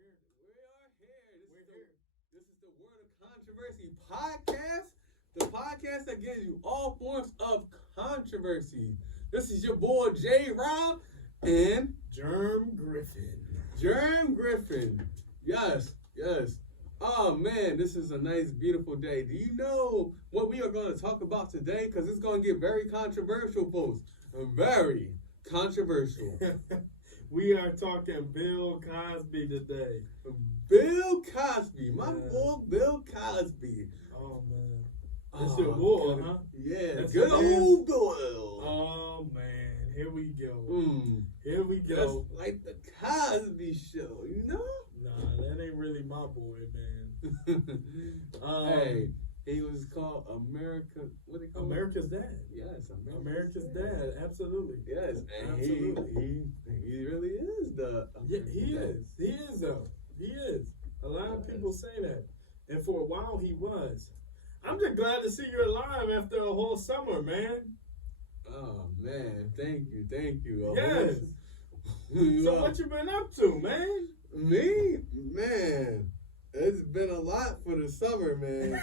This is the Word of Controversy podcast, the podcast that gives you all forms of controversy. This is your boy J. Rob and Germ Griffin. Germ Griffin. Yes. Oh man, this is a nice, beautiful day. Do you know what we are going to talk about today? Because it's going to get very controversial, folks. Very controversial. We are talking Bill Cosby today. Bill Cosby, my boy Bill Cosby. Oh man, that's your boy, huh? Yeah, that's good old Bill. Oh man, here we go. Here we go. That's like the Cosby Show, you know? Nah, that ain't really my boy, man. Hey, he was called America. What they call America's Dad. Yes, America's Dad. Absolutely. Yes, and absolutely. He really is the. Yeah, he is. He is though. He is. A lot of people say that, and for a while he was. I'm just glad to see you alive after a whole summer, man. Oh man, thank you. Yes. So what you been up to, man? Me, man, it's been a lot for the summer, man.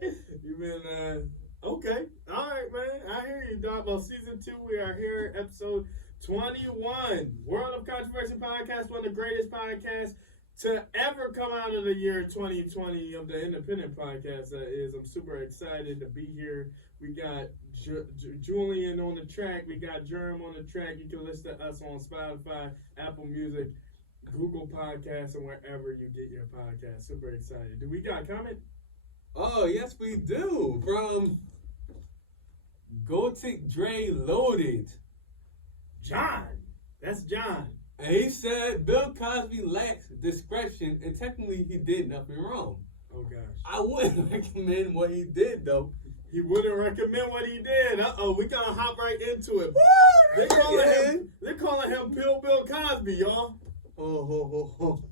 You been okay? All right, man. I hear you, dog. Well, season 2, we are here, episode 21, World of Controversy podcast, one of the greatest podcasts to ever come out of the year 2020 of the independent podcast. That is, I'm super excited to be here. We got Julian on the track. We got Germ on the track. You can listen to us on Spotify, Apple Music, Google Podcasts, and wherever you get your podcast. Super excited. Do we got a comment? Oh, yes, we do. From Gothic Dre Loaded. John. That's John. And he said Bill Cosby lacks discretion, and technically he did nothing wrong. Oh, gosh. I wouldn't recommend what he did, though. He wouldn't recommend what he did. We gonna hop right into it. They're calling him Bill Cosby, y'all. Oh.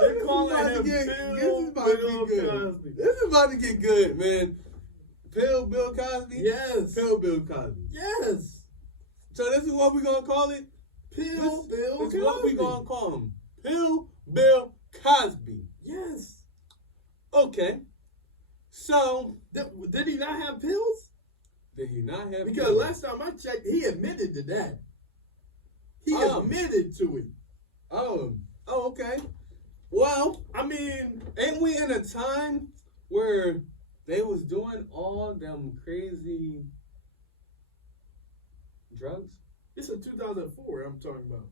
They're calling him Bill Cosby. This is about to get good, man. Bill Cosby? Yes. Bill Cosby. Yes. So this is what we're gonna call it? Bill Cosby. This is what we're gonna call him. Bill Cosby. Yes. Okay. So did he not have pills? Did he not have Because pills? last time I checked, he admitted to that. He admitted to it. Oh, okay. Well, I mean, ain't we in a time where they was doing all them crazy drugs? This is 2004 I'm talking about.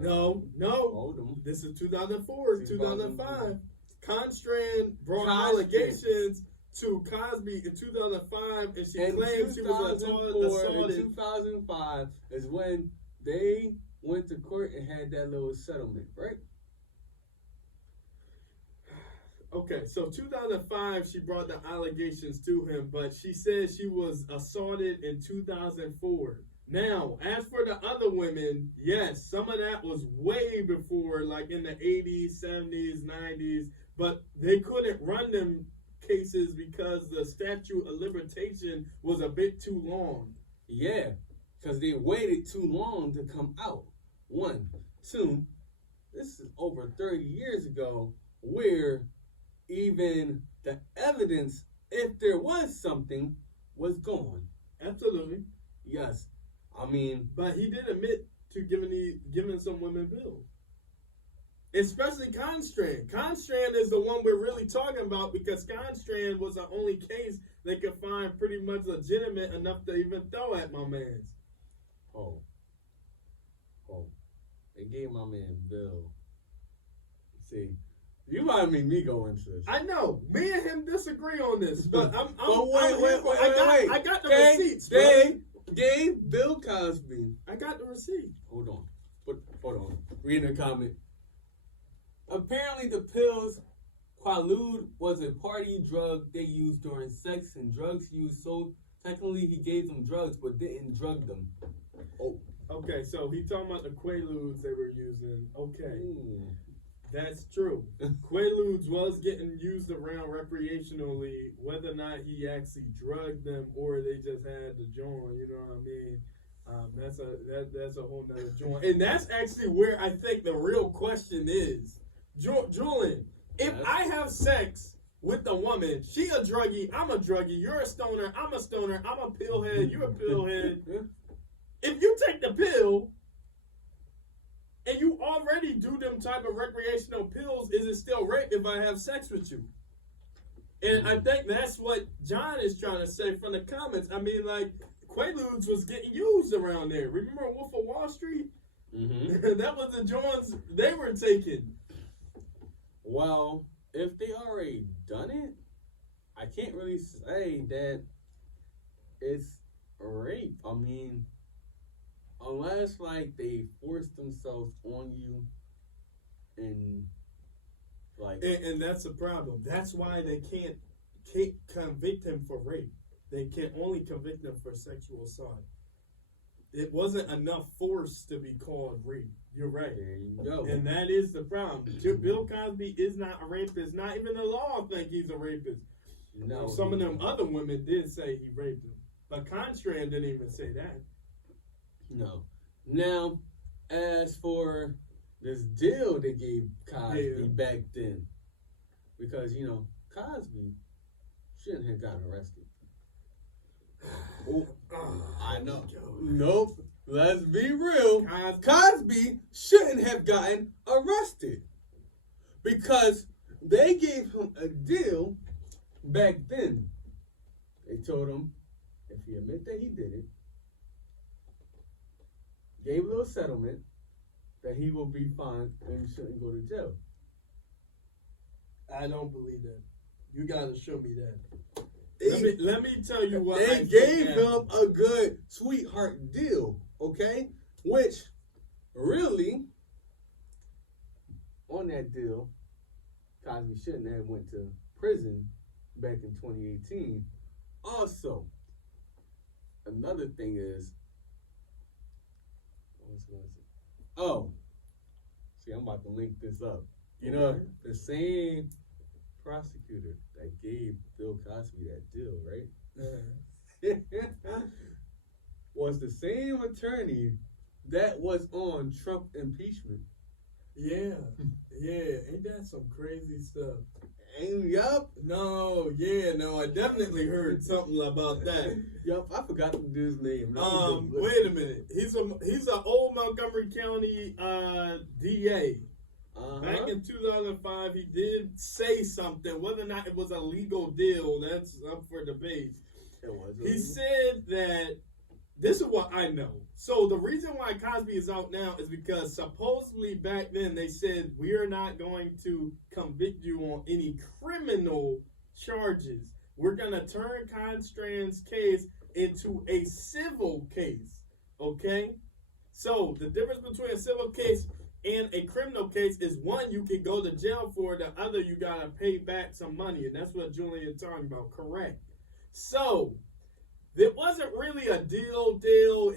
No. Hold on. This is 2004, 2005. Constrand brought allegations to Cosby in 2005, and she claimed she was assaulted. In 2005 is when they went to court and had that little settlement, right? Okay, so 2005, she brought the allegations to him, but she said she was assaulted in 2004. Now, as for the other women, yes, some of that was way before, like in the 80s, 70s, 90s, but they couldn't run them cases because the statute of limitation was a bit too long. Yeah, because they waited too long to come out. 1, 2, this is over 30 years ago, where even the evidence, if there was something, was gone. Absolutely. Yes. I mean, but he did admit to giving some women pills. Especially Constrand. Constrand is the one we're really talking about because Constrand was the only case they could find pretty much legitimate enough to even throw at my man's. Oh. They gave my man Bill. See, you might make me go into this. I know. Me and him disagree on this, but wait. I got the receipts. They gave Bill Cosby. I got the receipt. Hold on. Reading a comment. Apparently, the pills Quaalude was a party drug they used during sex and drugs used. So technically, he gave them drugs, but didn't drug them. Oh. Okay, so he talking about the Quaaludes they were using. Okay. That's true. Quaaludes was getting used around recreationally, whether or not he actually drugged them or they just had the joint, you know what I mean? That's a whole nother joint, and that's actually where I think the real question is, Julian. If I have sex with a woman, she a druggie, I'm a druggie, you're a stoner, I'm a stoner, I'm a pillhead, you're a pillhead. If you take the pill and you already do them type of recreational pills, is it still rape if I have sex with you? And I think that's what John is trying to say from the comments. I mean, like, Quaaludes was getting used around there. Remember Wolf of Wall Street? Mm-hmm. That was the joints they were taking. Well, if they already done it, I can't really say that it's rape. I mean, unless like they force themselves on you and like, and that's the problem. That's why they can't convict him for rape. They can only convict him for sexual assault. It wasn't enough force to be called rape. You're right. There you go. And that is the problem. Bill Cosby is not a rapist. Not even the law think he's a rapist. No. Some of them other women did say he raped him. But Constrand didn't even say that. No. Now, as for this deal they gave Cosby back then, because, you know, Cosby shouldn't have gotten arrested. Oh, I know. Nope. Let's be real. Cosby shouldn't have gotten arrested because they gave him a deal back then. They told him if he admit that he did it, gave a little settlement, that he will be fine and he shouldn't go to jail. I don't believe that. You gotta show me that. Let me tell you what they gave him a good sweetheart deal, okay? Which really, on that deal, Cosby shouldn't have went to prison back in 2018. Also, another thing is, see, I'm about to link this up. You know, the same prosecutor that gave Bill Cosby that deal, right? Was the same attorney that was on Trump impeachment. Yeah. Ain't that some crazy stuff? Yup. No, I definitely heard something about that. Yup, I forgot to do his name. Wait a minute. He's an old Montgomery County DA. Back in 2005, he did say something. Whether or not it was a legal deal, that's up for debate. He said that, this is what I know. So the reason why Cosby is out now is because supposedly back then they said, we are not going to convict you on any criminal charges. We're going to turn Constrand's case into a civil case. Okay? So the difference between a civil case and a criminal case is, one, you can go to jail for, the other, you got to pay back some money. And that's what Julian is talking about. Correct. So it wasn't really a deal.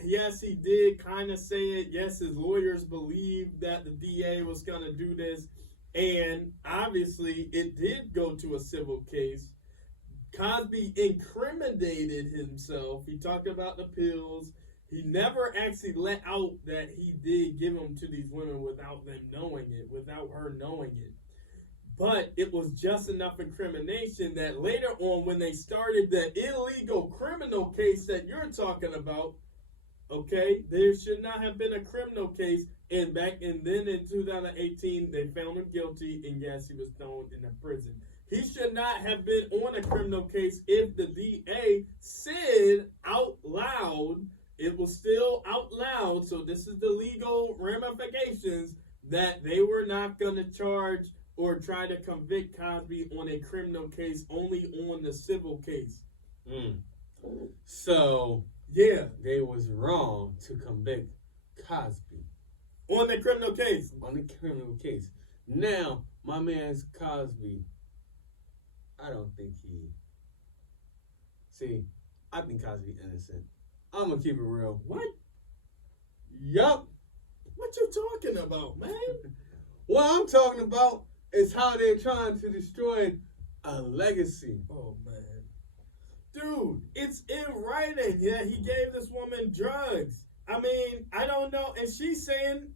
Yes, he did kind of say it. Yes, his lawyers believed that the DA was going to do this. And obviously, it did go to a civil case. Cosby incriminated himself. He talked about the pills. He never actually let out that he did give them to these women without them knowing it, without her knowing it. But it was just enough incrimination that later on, when they started the illegal criminal case that you're talking about, okay, there should not have been a criminal case. And then in 2018, they found him guilty, and yes, he was thrown in a prison. He should not have been on a criminal case if the DA said out loud, it was still out loud, so this is the legal ramifications, that they were not going to charge or try to convict Cosby on a criminal case, only on the civil case. So, yeah, they was wrong to convict Cosby. On the criminal case. On the criminal case. Now, my man's Cosby, I don't think I think Cosby innocent. I'm gonna keep it real. What? Yup. What you talking about, man? What I'm talking about is how they're trying to destroy a legacy. Oh, man. Dude, it's in writing. Yeah, he gave this woman drugs. I mean, I don't know. And she's saying,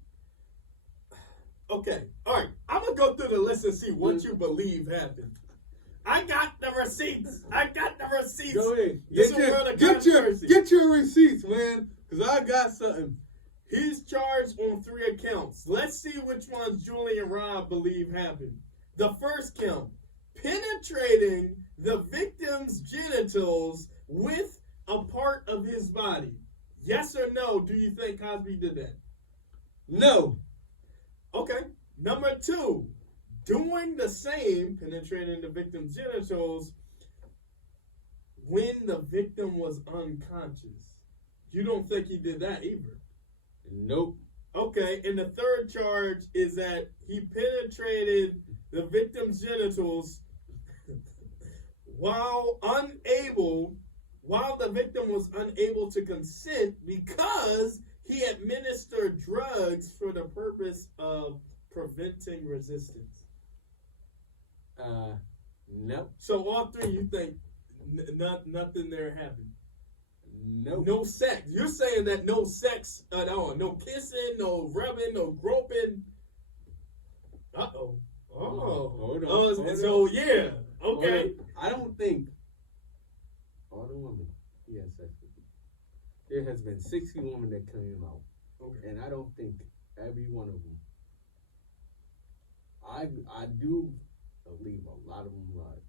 okay, all right, I'm going to go through the list and see what you believe happened. I got the receipts. Go ahead. Get your receipts, man. Because I got something. He's charged on 3 accounts. Let's see which ones Julie and Rob believe happened. The first count, penetrating the victim's genitals with a part of his body. Yes or no, do you think Cosby did that? No. Okay. Number 2, doing the same, penetrating the victim's genitals, when the victim was unconscious. You don't think he did that either? Nope. Okay, and the third charge is that he penetrated the victim's genitals while the victim was unable to consent because he administered drugs for the purpose of preventing resistance. No. So all 3, you think nothing there happened? Nope. No sex. You're saying that no sex at all. No kissing, no rubbing, no groping. Uh-oh. Oh. Hold on. So, yeah. Okay. I don't think all the women he has sex with. There has been 60 women that came out. Okay. And I don't think every one of them. I do believe a lot of them lied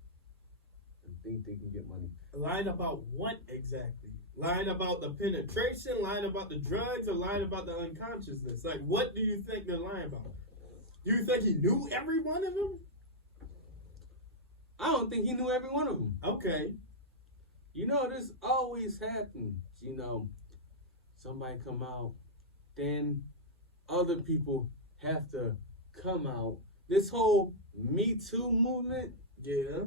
and think they can get money. Lying about what exactly? Lying about the penetration, lying about the drugs, or lying about the unconsciousness? Like, what do you think they're lying about? Do you think he knew every one of them? I don't think he knew every one of them. Okay. You know, this always happens. You know, somebody come out, then other people have to come out. This whole Me Too movement. Yeah.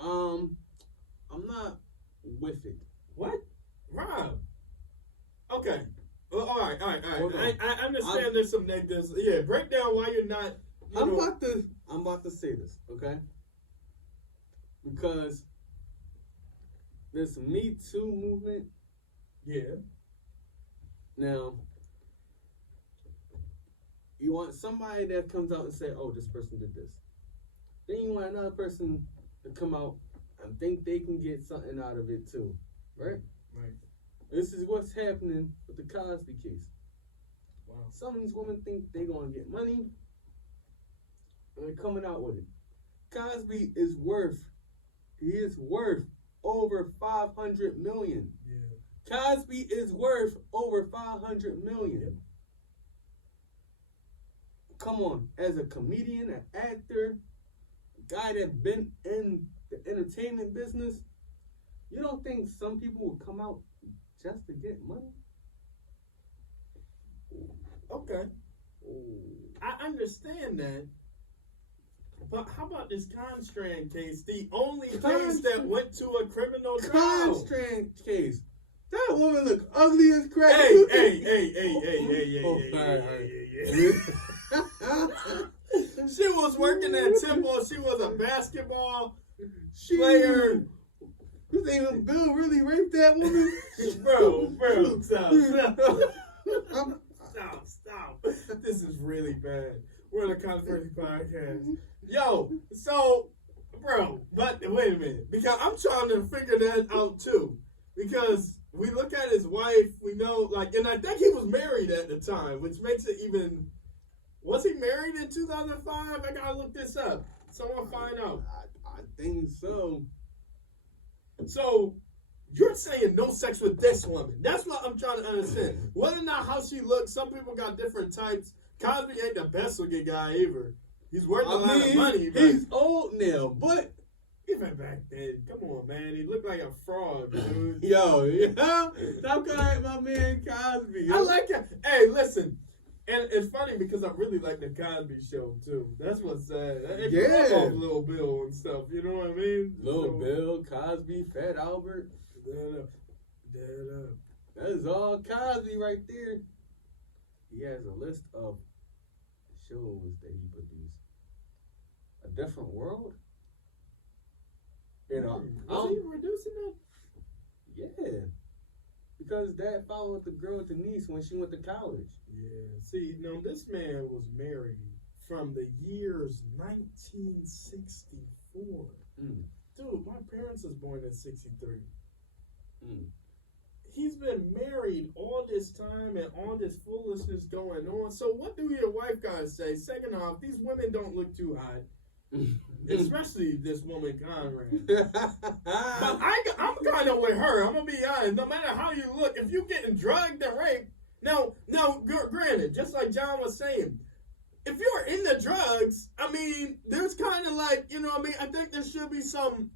I'm not with it. What? Rob. Okay. Well, all right. I understand there's some negatives. Yeah, break down why you're not. I'm about to say this, okay? Because this Me Too movement. Yeah. Now, you want somebody that comes out and say, "Oh, this person did this." Then you want another person to come out and think they can get something out of it too, right? Right. This is what's happening with the Cosby case. Wow. Some of these women think they're gonna get money, and they're coming out with it. Cosby is worth over $500 million. Yeah. Cosby is worth over $500 million. Yeah. Come on, as a comedian, an actor, a guy that's been in the entertainment business, you don't think some people will come out just to get money? Okay. I understand that. But how about this Constrand case? The only case that went to a criminal trial. Constrand case. That woman look ugly as crap. She was working at Temple. She was a basketball player. You think Bill really raped that woman? Bro, stop. This is really bad. We're on a controversy podcast. Yo, so, bro, but wait a minute. Because I'm trying to figure that out too. Because we look at his wife, we know, like, and I think he was married at the time, which makes it even. Was he married in 2005? I gotta look this up. Someone find out. I think so. So, you're saying no sex with this woman. That's what I'm trying to understand. Whether or not how she looks, some people got different types. Cosby ain't the best looking guy either. He's worth a lot of money. But he's old now, but even back then, come on, man. He looked like a frog, dude. Yo, stop calling at my man Cosby. I like it. Hey, listen. And it's funny because I really like the Cosby Show too. That's what's sad. It off Lil Bill and stuff. You know what I mean? Lil Bill, Cosby, Fat Albert. Dead up. That is all Cosby right there. He has a list of shows that he produced. A Different World. You know, was he producing that? Yeah. Because dad followed the girl with the niece when she went to college. Yeah. See, now this man was married from the years 1964. Mm. Dude, my parents was born in 63. Mm. He's been married all this time and all this foolishness going on. So what do your wife gotta say? Second off, these women don't look too hot. Especially this woman, Conrad. But I'm kind of with her. I'm going to be honest. No matter how you look, if you're getting drugged and raped, now, granted, just like John was saying, if you're in the drugs, I mean, there's kind of like, you know what I mean? I think there should be some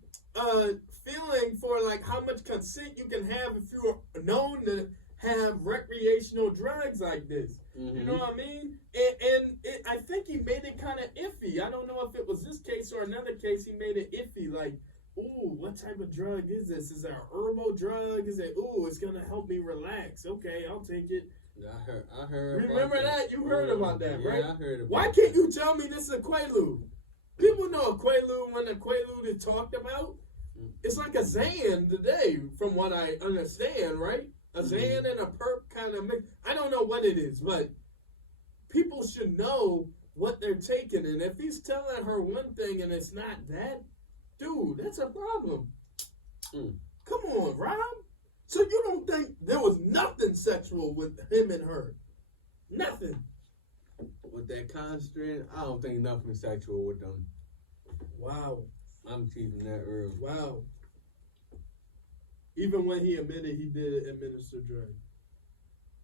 feeling for like how much consent you can have if you're known to have recreational drugs like this. Mm-hmm. You know what I mean? And I think he made it kind of iffy. I don't know if it was this case or another case. He made it iffy. Like, ooh, what type of drug is this? Is it an herbal drug? Is it, ooh, it's going to help me relax. Okay, I'll take it. I heard. Remember that? You heard about that, right? Yeah, I heard about Why can't you tell me this is a Quaalude? People know a Quaalude when a Quaalude is talked about. It's like a Xan today, from what I understand, right? A Xan and a perp kind of mix. I don't know what it is, but people should know what they're taking. And if he's telling her one thing and it's not that, dude, that's a problem. Come on, Rob. So you don't think there was nothing sexual with him and her? Nothing. With that constraint, I don't think nothing sexual with them. Wow. I'm keeping that real. Wow. Even when he admitted he did administer drugs.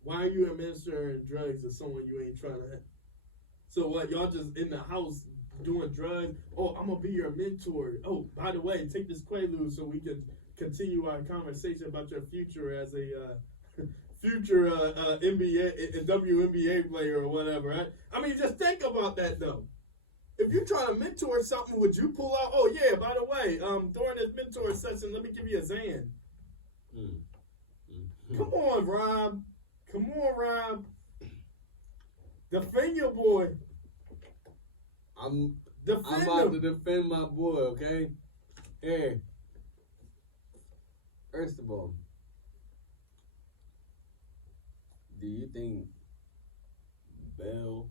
Why are you administering drugs to someone you ain't trying to have? So what, y'all just in the house doing drugs? Oh, I'm going to be your mentor. Oh, by the way, take this Quaalude so we can continue our conversation about your future as a future NBA, WNBA player or whatever. Right? I mean, just think about that, though. If you're trying to mentor something, would you pull out, oh, yeah, by the way, during this mentor session, let me give you a Xan. Come on, Rob. Come on, Rob. Defend your boy. I'm about to defend my boy, okay? Hey. First of all, do you think Bill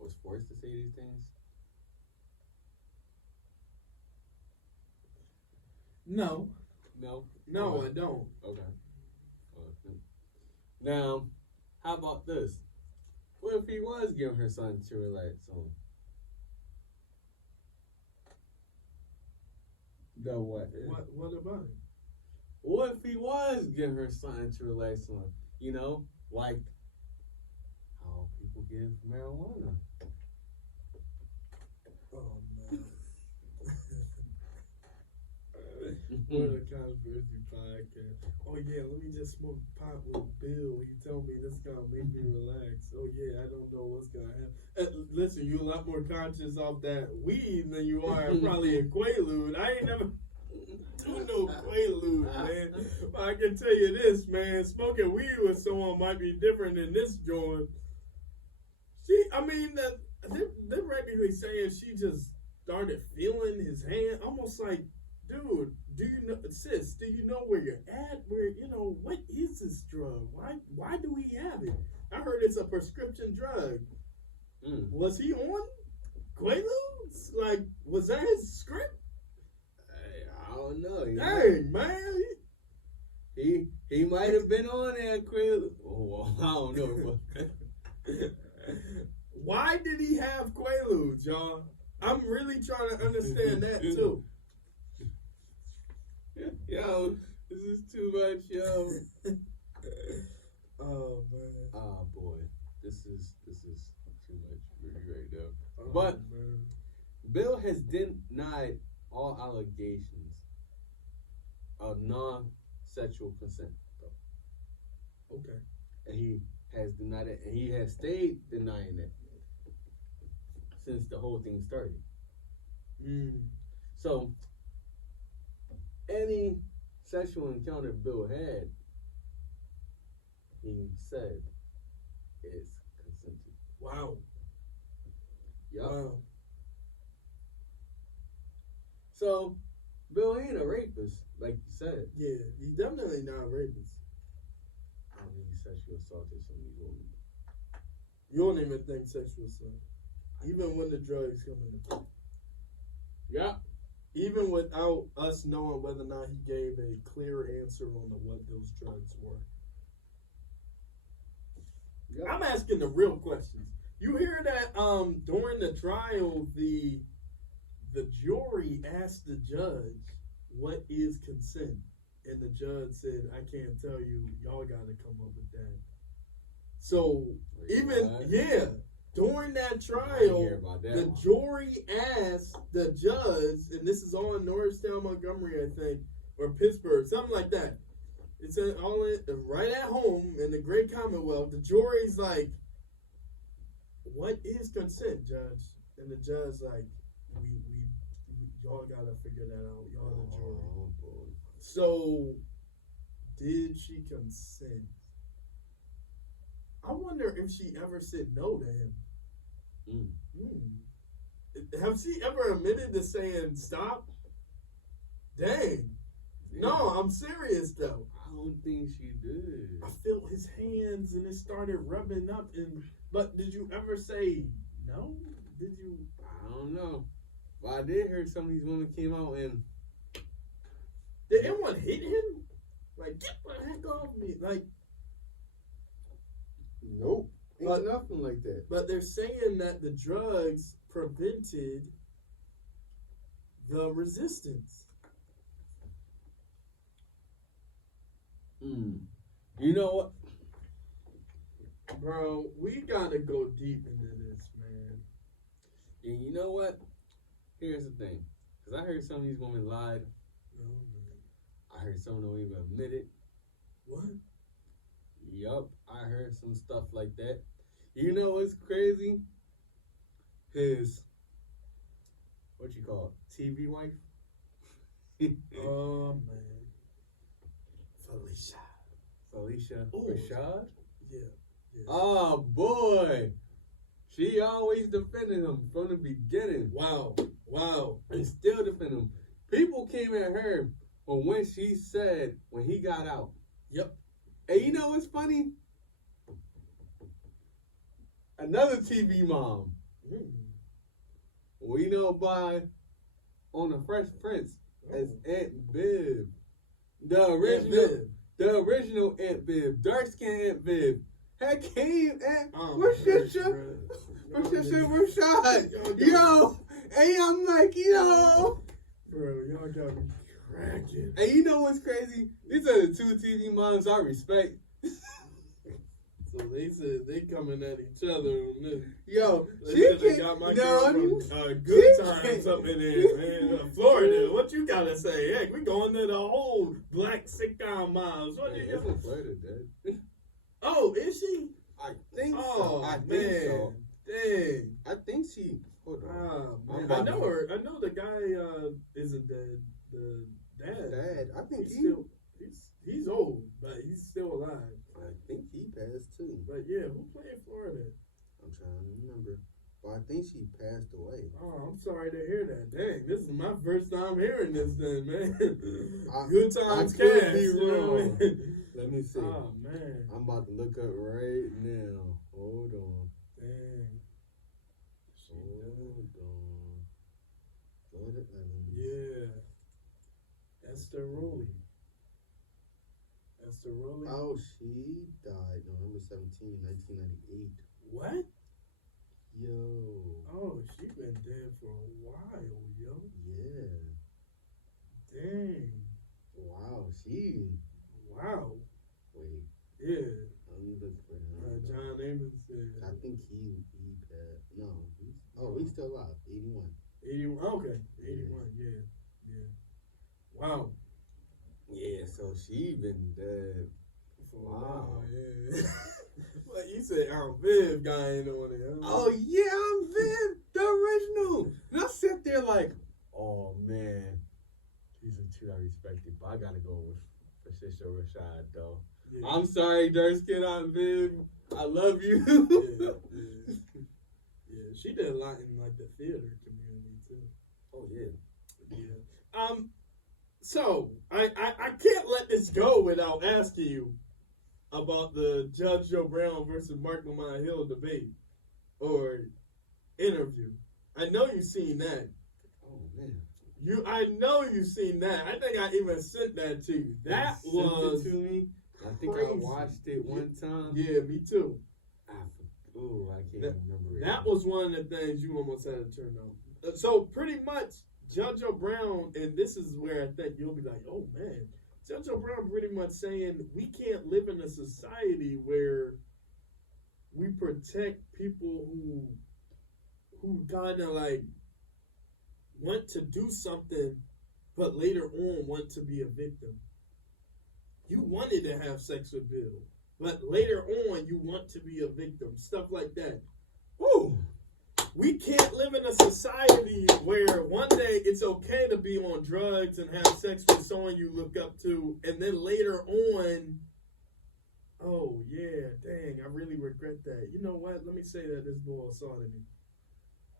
was forced to say these things? No. No? No, Okay. I don't. Okay. Now, how about this? What if he was giving her something to relax on? The what? What about it? What if he was giving her something to relax on? You know, like how people give marijuana. Oh, man. What a controversy podcast. Oh, yeah, let me just smoke pot with Bill. He told me this is going to make me relax. Oh, yeah, I don't know what's going to happen. Listen, you're a lot more conscious of that weed than you are probably a Quaalude. I ain't never do no Quaalude, man. But I can tell you this, man. Smoking weed with someone might be different than this joint. They're practically saying she just started feeling his hand, almost like, dude, do you know, sis, do you know where you're at? Where, you know, what is this drug? Why do we have it? I heard it's a prescription drug. Was he on Quaaludes? Like, was that his script? I don't know. Dang, man. He might have been on that Quaalude. Oh, I don't know. Why did he have Quaaludes, y'all? I'm really trying to understand that, too. Yo, this is too much, yo. Oh, man. Oh, boy. This is too much for me right now. Oh, but man. Bill has denied all allegations of non-sexual consent. Okay. And he has denied it, and he has stayed denying it since the whole thing started. So, any sexual encounter Bill had, he said, is consented. Wow. Yup. Wow. So, Bill ain't a rapist, like you said. Yeah, he's definitely not a rapist. sexual assaulted some of these women. You don't even think sexual assault, even when the drugs come into play. Yeah. Even without us knowing whether or not he gave a clear answer on what those drugs were. Yep. I'm asking the real questions. You hear that during the trial, the jury asked the judge, what is consent? And the judge said, I can't tell you. Y'all got to come up with that. So, during that trial, the jury asked the judge, and this is all in Norristown, Montgomery, I think, or Pittsburgh, something like that. It's right at home in the Great Commonwealth. The jury's like, what is consent, judge? And the judge like, we y'all gotta figure that out. Y'all the jury. Oh, boy. So, did she consent? I wonder if she ever said no to him. Have she ever admitted to saying stop? Dang. Yeah. No, I'm serious though. I don't think she did. I felt his hands and it started rubbing up. But did you ever say no? Did you? I don't know. But I did hear some of these women came out and. Did anyone hit him? Like, get the heck off me. Like. Nope. Ain't nothing like that. But they're saying that the drugs prevented the resistance. You know what? Bro, we gotta go deep into this, man. And you know what? Here's the thing. Because I heard some of these women lied. Oh, man. I heard some of them even admit it. What? Yup, I heard some stuff like that. You know what's crazy? His, what you call it, TV wife? Oh, man. Felicia Rashad? Yeah. Oh, boy. She always defended him from the beginning. Wow. And still defending him. People came at her for when she said, when he got out. Yep. And you know what's funny? Another TV mom. We know by on the Fresh Prince as Aunt Viv. The original Aunt Viv. Dark skinned Aunt Viv. Heck came at what's your shit? Rashad? Yo, and I'm like, yo. Bro, y'all got me cracking. And you know what's crazy? These are the two TV moms I respect. So they said they coming at each other on this. Yo, she got my girl from Good Times up in there, man. Florida. What you gotta say? Heck, we going to the whole black sitcom moms. What you from Florida, Dad. Oh, is she? I think so. Oh, I man. think so. Dang. I think she. Hold on. Man. I know her. I know the guy isn't dead. The dad. I think he's old, but he's still alive. I think he passed too. But yeah, who played Florida? I'm trying to remember. But I think she passed away. Oh, I'm sorry to hear that. Dang, this is my first time hearing this then, man. Good times cast. You know what I mean? Let me see. Oh, man. I'm about to look up right now. Hold on. Dang. Hold on. Yeah. Esther Rowley. Oh, she died November 17, 1998. What? Yo. Oh, she been dead for a while, yo. Yeah. Dang. Wow, Wow. Wait. Yeah. Let me look for him. John Amos said. I think he passed. No. He's still alive. 81. 81. Okay. 81. Yeah. Wow. Yeah, so she been dead. Wow. Yeah. Like you said, Viv guy ain't on it. Huh? Oh yeah, Viv, the original. And I sit there like, oh man, these are two I respected, but I gotta go with Patricia Rashad though. Yeah. I'm sorry, dark skin Viv. I love you. Yeah, she did a lot in like the theater community too. Oh yeah. So I can't let this go without asking you, about the Judge Joe Brown versus Mark Lamont Hill debate or interview. I know you've seen that. Oh man. I know you've seen that. I think I even sent that to you. That was sent it to me. I think crazy. I watched it one time. Yeah, me too. I can't remember it. That was one of the things you almost had to turn on. So pretty much, Judge O'Brown, and this is where I think you'll be like, oh man, Judge O'Brown pretty much saying we can't live in a society where we protect people who kind of like want to do something, but later on want to be a victim. You wanted to have sex with Bill, but later on you want to be a victim. Stuff like that. Woo! We can't live in a society where one day it's okay to be on drugs and have sex with someone you look up to, and then later on, oh yeah, dang, I really regret that. You know what? Let me say that this boy assaulted me.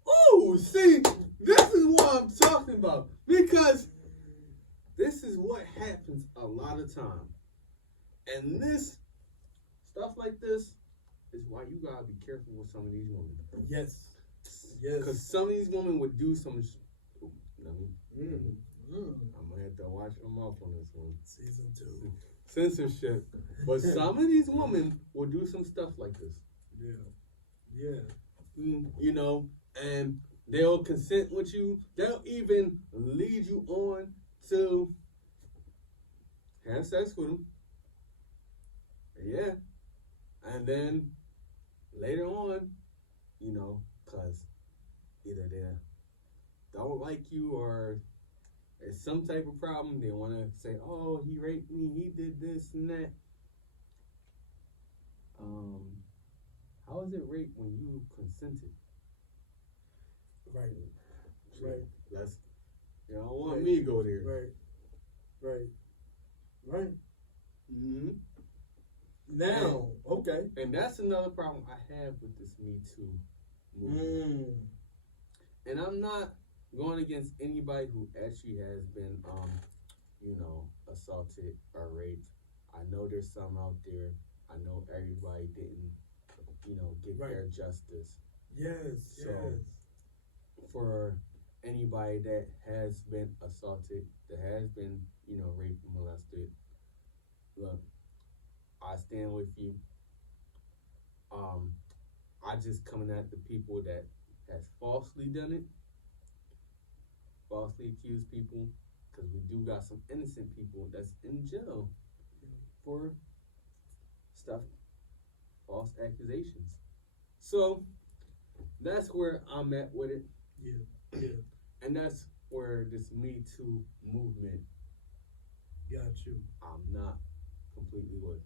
Oh, see, this is what I'm talking about. Because this is what happens a lot of time. And this, stuff like this, is why you gotta be careful with some of these women. Yes. Because some of these women would do some I'm gonna have to watch my mouth on this one. Season 2. Censorship. But some of these women will do some stuff like this. Yeah. You know, and they'll consent with you. They'll even lead you on to have sex with them. Yeah. And then later on, you know, because either they don't like you or there's some type of problem, they want to say, oh, he raped me, he did this and that. How is it rape when you consented? Right. That's, you don't want me to go there. Right. Mm-hmm. Now, okay. And that's another problem I have with this Me Too movement. And I'm not going against anybody who actually has been, assaulted or raped. I know there's some out there. I know everybody didn't, get their justice. Yes. For anybody that has been assaulted, that has been, raped and molested, look, I stand with you. I just coming at the people that has falsely done it, falsely accused people, because we do got some innocent people that's in jail for stuff, false accusations. So that's where I'm at with it. Yeah. And that's where this Me Too movement, got you. I'm not completely with.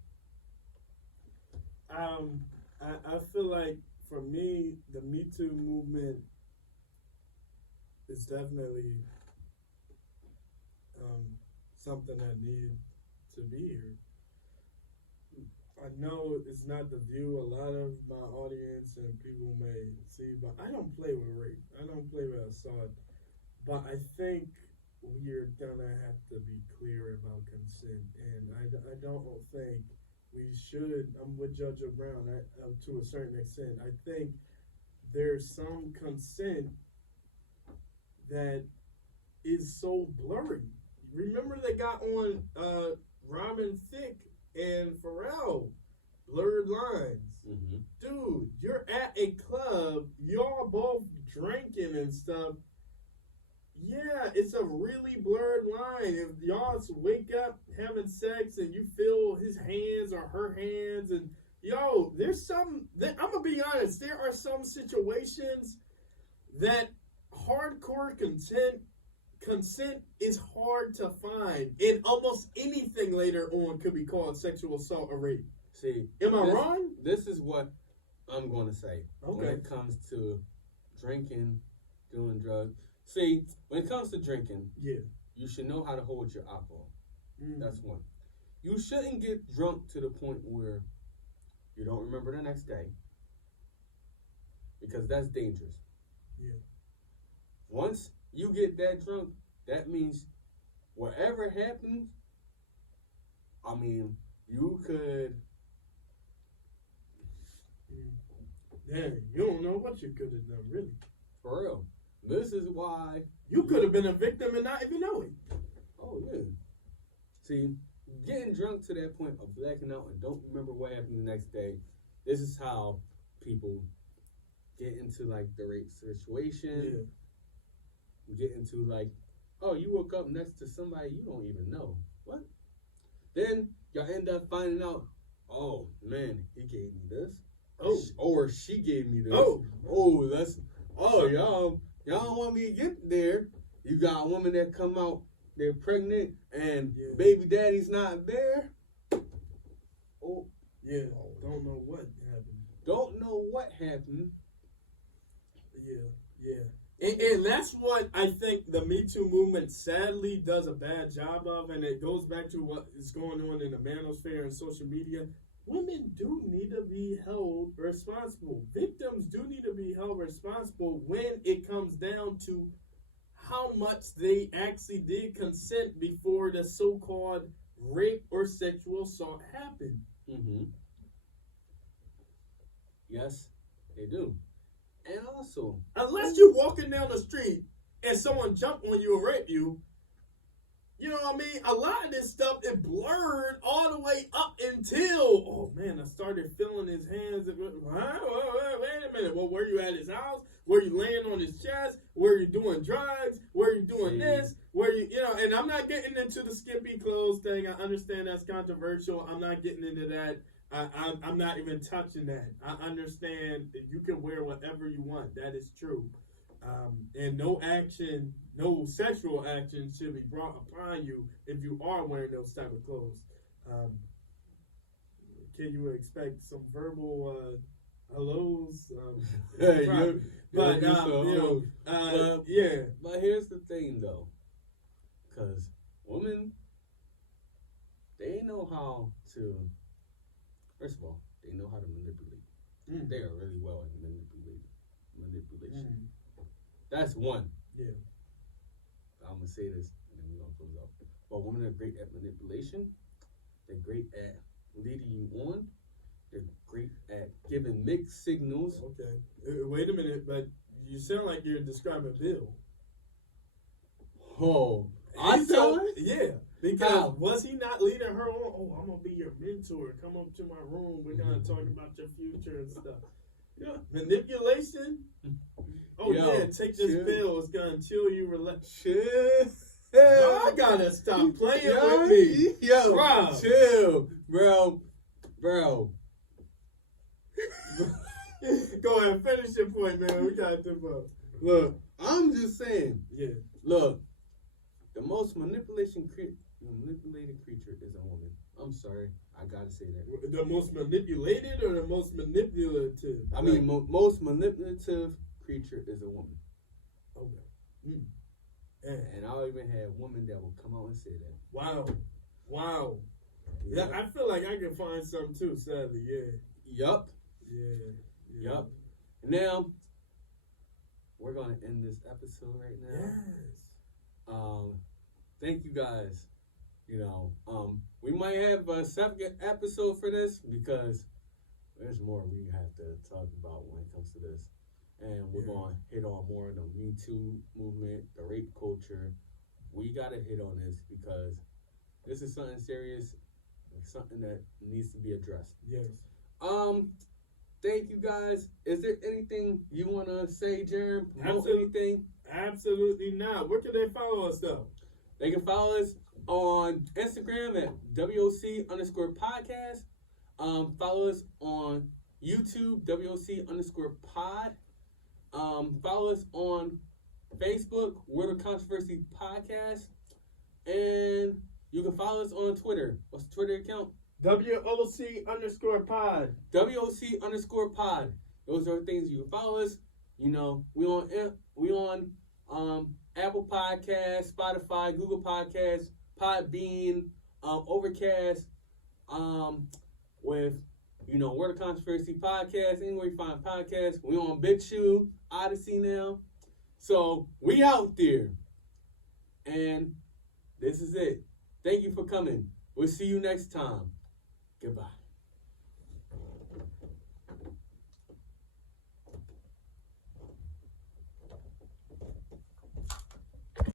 I feel like for me, the Me Too movement is definitely something that needs to be here. I know it's not the view a lot of my audience and people may see, but I don't play with rape. I don't play with assault. But I think we're gonna have to be clear about consent, and I don't think we should. I'm with Judge O'Brown to a certain extent. I think there's some consent that is so blurry. Remember they got on Robin Thicke and Pharrell, blurred lines. Mm-hmm. Dude, you're at a club, y'all both drinking and stuff. Yeah, it's a really blurred line. If y'all wake up having sex and you feel his hands or her hands, and there's some, I'm gonna be honest, there are some situations that hardcore consent is hard to find, and almost anything later on could be called sexual assault or rape. See, am I wrong? This is what I'm going to say when Okay. it comes to drinking, doing drugs. See, when it comes to drinking, you should know how to hold your alcohol. That's one. You shouldn't get drunk to the point where you don't remember the next day, because that's dangerous. Yeah. Once you get that drunk, that means whatever happens, I mean, you could Yeah, you don't know what you could have done, really. For real. This is why you could have been a victim and not even know it. Oh yeah. See, getting drunk to that point of blacking out and don't remember what happened the next day. This is how people get into like the rape situation. Yeah. Get into like, oh, you woke up next to somebody you don't even know. What? Then y'all end up finding out, oh man, he gave me this. Oh. Or she gave me this. Oh, that's y'all don't want me to get there. You got a woman that come out, they're pregnant, and baby daddy's not there. Oh. Yeah, don't know what happened. Don't know what happened. Yeah. And that's what I think the Me Too movement sadly does a bad job of, and it goes back to what is going on in the manosphere and social media. Women do need to be held responsible. Victims do need to be held responsible when it comes down to how much they actually did consent before the so-called rape or sexual assault happened. Mm-hmm. Yes, they do. And also, unless you're walking down the street and someone jumped on you and raped you, you know what I mean? A lot of this stuff is blurred all the way up until, oh man, I started feeling his hands. Wait a minute. Well, were you at his house? Were you laying on his chest? Were you doing drugs? Were you doing this? Were you know, and I'm not getting into the skimpy clothes thing. I understand that's controversial. I'm not getting into that. I'm not even touching that. I understand that you can wear whatever you want. That is true. And no sexual action should be brought upon you if you are wearing those type of clothes. Can you expect some verbal hellos? Yeah. But here's the thing, though, because women, they know how to. First of all, they know how to manipulate. Mm. They are really well at manipulation. Mm. That's one. Yeah. I'm gonna say this, and then we're gonna close up. But women are great at manipulation. They're great at leading you on. They're great at giving mixed signals. Okay. Wait a minute, but you sound like you're describing Bill. Oh, I sound? Yeah. Because was he not leading her on? Oh, I'm gonna be your mentor. Come up to my room. We're gonna talk about your future and stuff. Yeah. Manipulation. Oh yeah, take this pill. It's gonna chill you, relax. Y'all gotta stop playing with me. Yo, bro. Chill, bro. Go ahead, finish your point, man. We got to move. Look, I'm just saying. Yeah. Look, the most manipulated creature is a woman. I'm sorry, I gotta say that. The most manipulated or the most manipulative? I mean, most manipulative creature is a woman. Okay. Mm. And I'll even have women that will come out and say that. Wow. Yeah, I feel like I can find some too, sadly, yeah. Yup. Yeah. Yup. Now, we're going to end this episode right now. Yes. Thank you guys. You know, we might have a second episode for this because there's more we have to talk about when it comes to this. And we're going to hit on more of the Me Too movement, the rape culture. We got to hit on this because this is something serious, something that needs to be addressed. Yes. Thank you guys. Is there anything you want to say, Germ? Anything? Absolutely not. Where can they follow us, though? They can follow us on Instagram at WOC_podcast. Follow us on YouTube, WOC_pod. Follow us on Facebook, Word of Controversy Podcast. And you can follow us on Twitter. What's the Twitter account? WOC_pod. WOC_pod. Those are things you can follow us. You know, we on Apple Podcasts, Spotify, Google Podcasts, Podbean, Overcast, with, you know, Word of Controversy Podcast. Anywhere you find podcasts. We on BitChute, Odyssey now. So we out there. And this is it. Thank you for coming. We'll see you next time.